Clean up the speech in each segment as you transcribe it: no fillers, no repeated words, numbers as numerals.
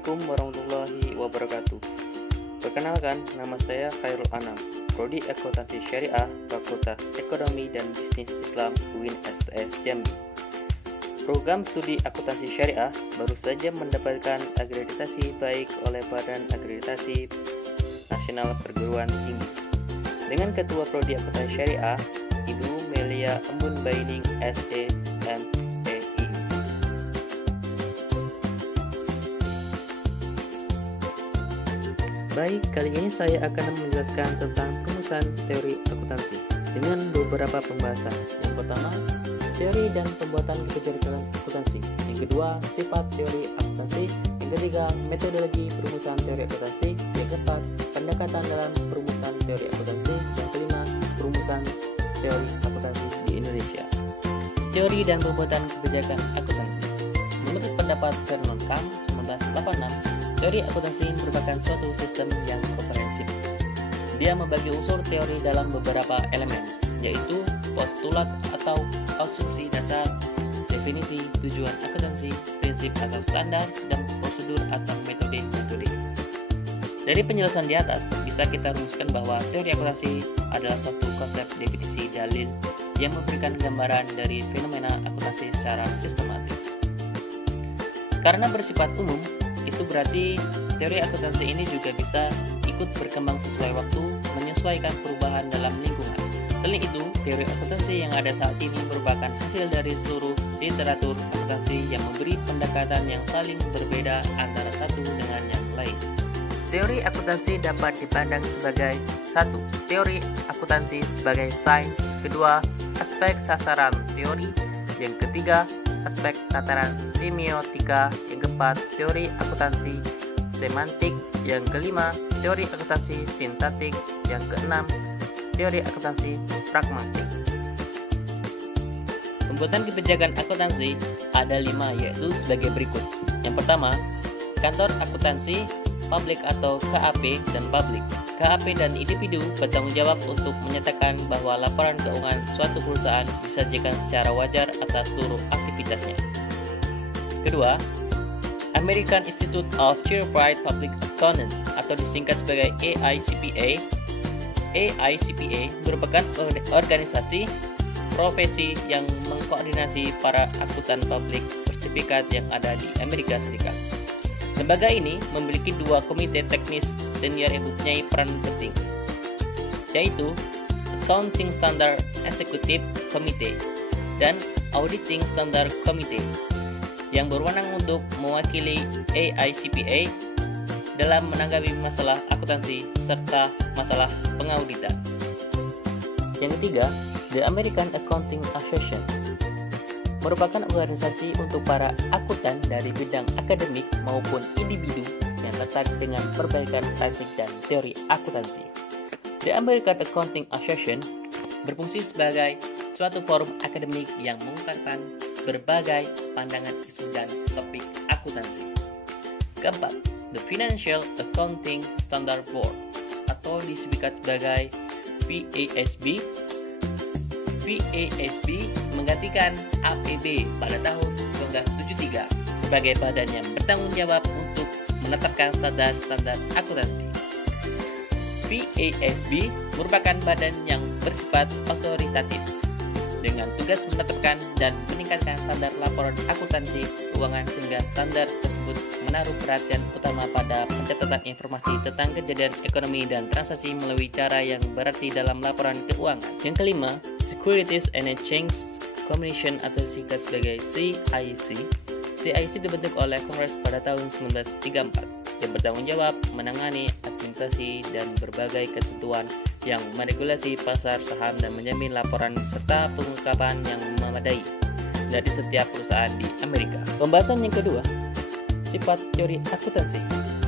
Assalamualaikum warahmatullahi wabarakatuh. Perkenalkan, nama saya Khairul Anam, Prodi Akuntansi Syariah, Fakultas Ekonomi dan Bisnis Islam UIN STS Jambi. Program studi akuntansi syariah baru saja mendapatkan akreditasi baik oleh Badan Akreditasi Nasional Perguruan Tinggi. Dengan Ketua Prodi Akuntansi Syariah, Ibu Melia Embun Baining SEMEI. Baik, kali ini saya akan menjelaskan tentang perumusan teori akuntansi dengan beberapa pembahasan. Yang pertama, teori dan pembuatan kebijakan akuntansi. Yang kedua, sifat teori akuntansi. Yang ketiga, metodologi perumusan teori akuntansi. Yang keempat, pendekatan dalam perumusan teori akuntansi. Yang kelima, perumusan teori akuntansi di Indonesia. Teori dan pembuatan kebijakan akuntansi. Menurut pendapat Vernon Kam 1986, teori akuntansi merupakan suatu sistem yang komprehensif. Dia membagi unsur teori dalam beberapa elemen, yaitu postulat atau asumsi dasar, definisi, tujuan akuntansi, prinsip atau standar, dan prosedur atau metode. Dari penjelasan di atas, bisa kita rumuskan bahwa teori akuntansi adalah suatu konsep definisi dalil yang memberikan gambaran dari fenomena akuntansi secara sistematis. Karena bersifat umum, itu berarti teori akuntansi ini juga bisa ikut berkembang sesuai waktu, menyesuaikan perubahan dalam lingkungan. Selain itu, teori akuntansi yang ada saat ini merupakan hasil dari seluruh literatur akuntansi yang memberi pendekatan yang saling berbeda antara satu dengan yang lain. Teori akuntansi dapat dipandang sebagai satu, teori akuntansi sebagai sains. Kedua, aspek sasaran teori. Yang ketiga, aspek tataran semiotika. Yang keempat, teori akuntansi semantik. Yang kelima, teori akuntansi sintaktik. Yang keenam, teori akuntansi pragmatik. Pembuatan kebijakan akuntansi ada 5, yaitu sebagai berikut. Yang pertama, kantor akuntansi, publik atau KAP dan publik. KAP dan individu bertanggung jawab untuk menyatakan bahwa laporan keuangan suatu perusahaan disajikan secara wajar atas seluruh aktivitasnya. Kedua, American Institute of Certified Public Accountants atau disingkat sebagai AICPA. AICPA merupakan organisasi profesi yang mengkoordinasi para akuntan publik sertifikat yang ada di Amerika Serikat. Lembaga ini memiliki 2 komite teknis senior yang mempunyai peran penting, yaitu Accounting Standard Executive Committee dan Auditing Standard Committee, yang berwenang untuk mewakili AICPA dalam menanggapi masalah akuntansi serta masalah pengauditan. Yang ketiga, The American Accounting Association merupakan organisasi untuk para akuntan dari bidang akademik maupun individu yang tertarik dengan perbaikan praktik dan teori akuntansi. The American Accounting Association berfungsi sebagai suatu forum akademik yang mengungkapkan berbagai pandangan isu dan topik akuntansi. Keempat, The Financial Accounting Standard Board atau disingkat sebagai FASB. FASB menggantikan APB pada tahun 1973 sebagai badan yang bertanggung jawab untuk menetapkan standar-standar akuntansi. FASB merupakan badan yang bersifat otoritatif dengan tugas menetapkan dan meningkatkan standar laporan akuntansi keuangan, sehingga standar tersebut menaruh perhatian utama pada pencatatan informasi tentang kejadian ekonomi dan transaksi melalui cara yang berarti dalam laporan keuangan. Yang kelima, Securities and Exchange Commission atau disingkat sebagai CIC. CIC dibentuk oleh Kongres pada tahun 1934 yang bertanggung jawab menangani administrasi dan berbagai ketentuan yang meregulasi pasar saham dan menjamin laporan serta pengungkapan yang memadai dari setiap perusahaan di Amerika. Pembahasan yang kedua, sifat teori akuntansi.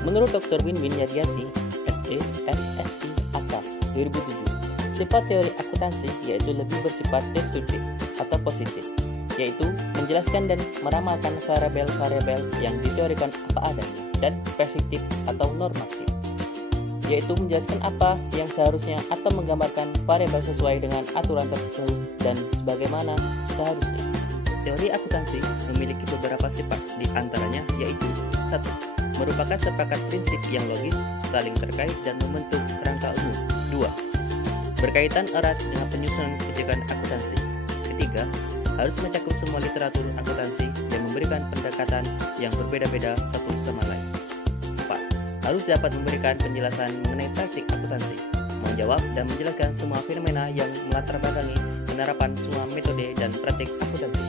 Menurut Dr. Winwin Yadiati, SE, MSc, AKA, 2007, sifat teori akuntansi yaitu lebih bersifat deskriptif atau positif, yaitu menjelaskan dan meramalkan variabel-variabel yang diteorikan apa adanya, dan preskriptif atau normatif, yaitu menjelaskan apa yang seharusnya atau menggambarkan variabel sesuai dengan aturan tertentu dan bagaimana seharusnya. Teori akuntansi memiliki beberapa sifat, di antaranya yaitu 1. merupakan sepakat prinsip yang logis, saling terkait, dan membentuk kerangka umum. 2. Berkaitan erat dengan penyusunan kebijakan akuntansi. Ketiga, harus mencakup semua literatur akuntansi dan memberikan pendekatan yang berbeda-beda satu sama lain. 4. Harus dapat memberikan penjelasan mengenai praktik akuntansi, menjawab dan menjelaskan semua fenomena yang melatar belakangi penerapan semua metode dan praktik akuntansi.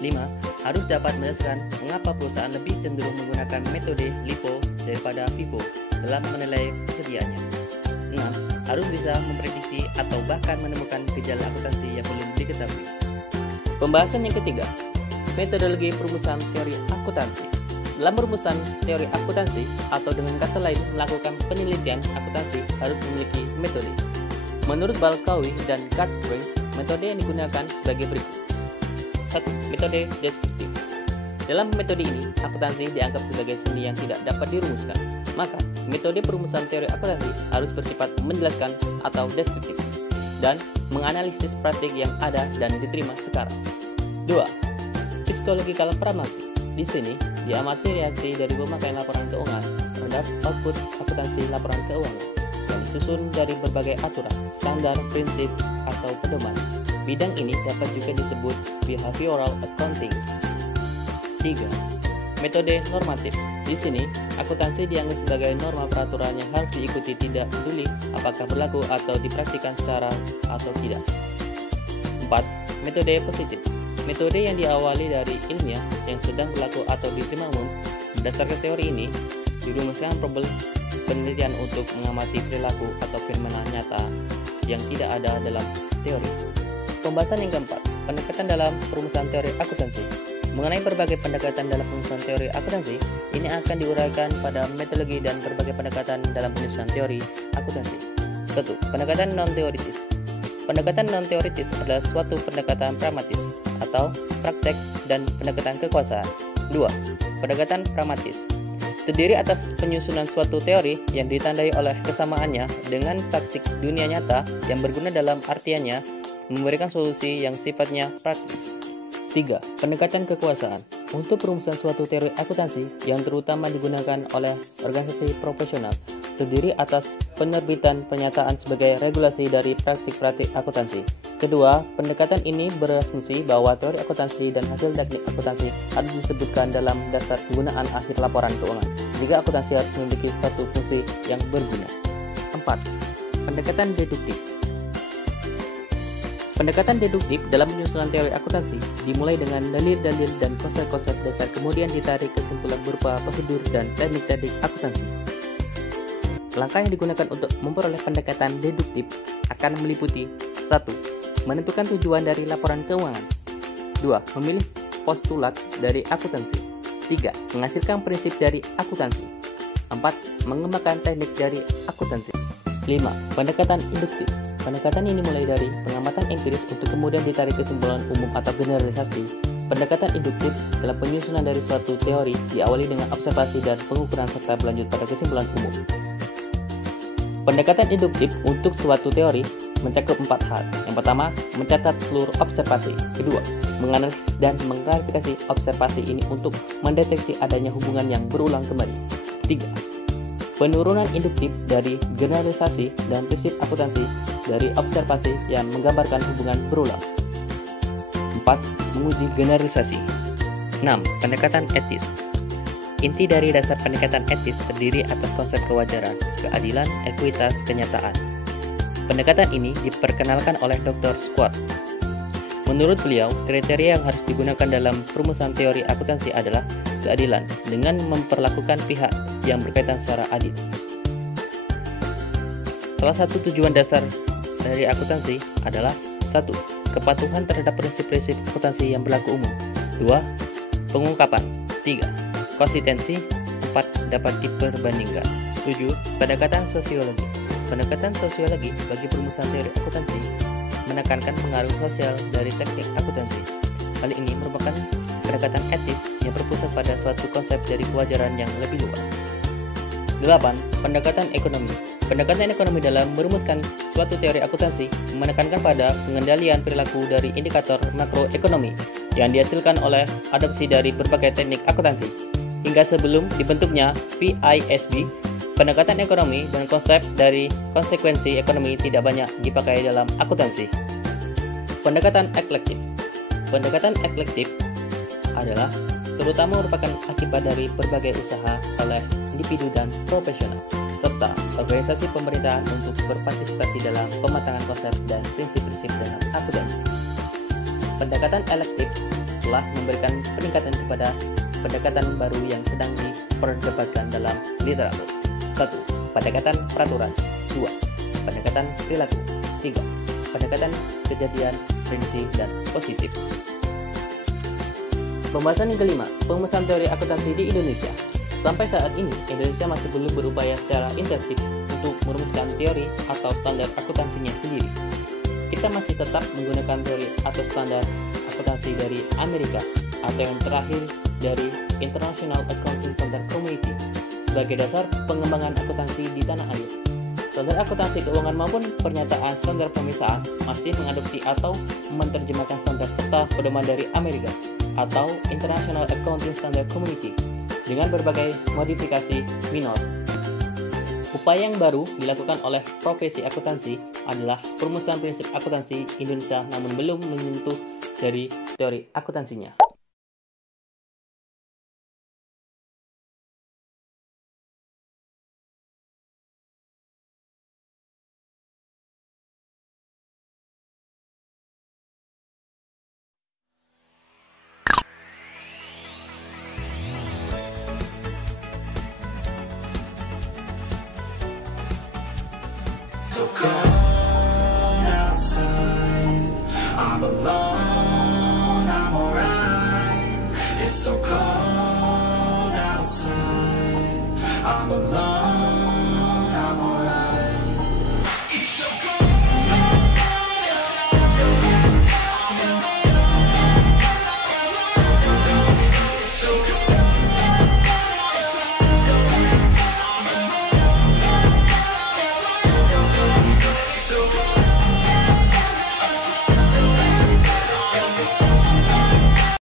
5. Harus dapat menjelaskan mengapa perusahaan lebih cenderung menggunakan metode LIFO daripada FIFO dalam menilai kesediaannya. 6. Harus bisa memprediksi atau bahkan menemukan gejala akuntansi yang belum diketahui. Pembahasan yang ketiga, metodologi perumusan teori akuntansi. Dalam perumusan teori akuntansi, atau dengan kata lain melakukan penelitian akuntansi, harus memiliki metode. Menurut Balkawi dan Gutbrink, metode yang digunakan sebagai berikut. 1. Metode deskriptif. Dalam metode ini, akuntansi dianggap sebagai seni yang tidak dapat dirumuskan. Maka, metode perumusan teori akuntansi harus bersifat menjelaskan atau deskriptif dan menganalisis praktik yang ada dan diterima sekarang. 2. Psikological pragmatic. Di sini, diamati reaksi dari pemakaian laporan keuangan terhadap output akuntansi laporan keuangan yang disusun dari berbagai aturan, standar, prinsip, atau pedoman. Bidang ini dapat juga disebut behavioral accounting. 3. Metode normatif. Di sini, akuntansi dianggap sebagai norma peraturan yang harus diikuti tidak peduli apakah berlaku atau dipraktikkan secara atau tidak. 4. Metode positif. Metode yang diawali dari ilmiah yang sedang berlaku atau diterima umum. Berdasarkan teori ini, dirumuskan problem penelitian untuk mengamati perilaku atau fenomena nyata yang tidak ada dalam teori. Pembahasan yang keempat, pendekatan dalam perumusan teori akuntansi. Mengenai berbagai pendekatan dalam perumusan teori akuntansi, ini akan diuraikan pada metodologi dan berbagai pendekatan dalam penyusunan teori akuntansi. 1. Pendekatan non-teoritis. Pendekatan non-teoritis adalah suatu pendekatan pragmatis atau praktek dan pendekatan kekuasaan. 2. Pendekatan pragmatis terdiri atas penyusunan suatu teori yang ditandai oleh kesamaannya dengan praktik dunia nyata yang berguna dalam artiannya memberikan solusi yang sifatnya praktis. 3. Pendekatan kekuasaan. Untuk perumusan suatu teori akuntansi yang terutama digunakan oleh organisasi profesional, terdiri atas penerbitan pernyataan sebagai regulasi dari praktik-praktik akuntansi. Kedua, pendekatan ini berasumsi bahwa teori akuntansi dan hasil teknik akuntansi harus disebutkan dalam dasar penggunaan akhir laporan keuangan, jika akuntansi harus memiliki satu fungsi yang berguna. 4. Pendekatan deduktif. Pendekatan deduktif dalam penyusunan teori akuntansi dimulai dengan dalil-dalil dan konsep-konsep dasar, kemudian ditarik kesimpulan berupa prosedur dan teknik-teknik akuntansi. Langkah yang digunakan untuk memperoleh pendekatan deduktif akan meliputi 1. Menentukan tujuan dari laporan keuangan. 2. Memilih postulat dari akuntansi. 3. Menghasilkan prinsip dari akuntansi. 4. Mengembangkan teknik dari akuntansi. 5. Pendekatan induktif. Pendekatan ini mulai dari pengamatan empiris untuk kemudian ditarik kesimpulan umum atau generalisasi. Pendekatan induktif dalam penyusunan dari suatu teori diawali dengan observasi dan pengukuran serta berlanjut pada kesimpulan umum. Pendekatan induktif untuk suatu teori mencakup 4 hal. Yang pertama, mencatat seluruh observasi. Kedua, menganalisis dan mengklarifikasi observasi ini untuk mendeteksi adanya hubungan yang berulang kembali. 3. Penurunan induktif dari generalisasi dan prinsip akuntansi dari observasi yang menggambarkan hubungan berulang. 4. Menguji generalisasi. 6. Pendekatan etis. Inti dari dasar pendekatan etis terdiri atas konsep kewajaran, keadilan, ekuitas, kenyataan. Pendekatan ini diperkenalkan oleh Dr. Squat. Menurut beliau, kriteria yang harus digunakan dalam perumusan teori akuntansi adalah keadilan dengan memperlakukan pihak yang berkaitan secara adil. Salah satu tujuan dasar dari akuntansi adalah 1. Kepatuhan terhadap prinsip-prinsip akuntansi yang berlaku umum. 2. Pengungkapan. 3. Konsistensi. 4. Dapat diperbandingkan. 7. Pendekatan sosiologi. Pendekatan sosiologi bagi perumusan teori akuntansi menekankan pengaruh sosial dari teknik akuntansi. Hal ini merupakan pendekatan etis yang berpusat pada suatu konsep dari kewajaran yang lebih luas. 8. Pendekatan ekonomi. Pendekatan ekonomi dalam merumuskan suatu teori akuntansi menekankan pada pengendalian perilaku dari indikator makroekonomi yang dihasilkan oleh adopsi dari berbagai teknik akuntansi. hingga sebelum dibentuknya PISB, pendekatan ekonomi dan konsep dari konsekuensi ekonomi tidak banyak dipakai dalam akuntansi. Pendekatan eklektik. Pendekatan eklektik adalah terutama merupakan akibat dari berbagai usaha oleh individu dan profesional, serta organisasi pemerintahan untuk berpartisipasi dalam pematangan konsep dan prinsip-prinsip dalam akuntansi. Pendekatan eklektik telah memberikan peningkatan kepada pendekatan baru yang sedang diperdebatkan dalam literatur. 1. Pendekatan peraturan. 2. Pendekatan perilaku. 3. Pendekatan kejadian, prinsip, dan positif. Pembahasan yang kelima, pengesahan teori akuntansi di Indonesia. Sampai saat ini, Indonesia masih belum berupaya secara intensif untuk merumuskan teori atau standar akuntansinya sendiri. Kita masih tetap menggunakan teori atau standar akuntansi dari Amerika atau yang terakhir dari International Accounting Standard Committee sebagai dasar pengembangan akuntansi di tanah air. Standar akuntansi keuangan maupun pernyataan standar pemisahan masih mengadopsi atau menerjemahkan standar serta pedoman dari Amerika atau International Accounting Standard Committee dengan berbagai modifikasi minor. Upaya yang baru dilakukan oleh profesi akuntansi adalah perumusan prinsip akuntansi Indonesia namun belum menyentuh dari teori akuntansinya. So cold outside, I'm alone, I'm alright. It's so cold outside, I'm alone.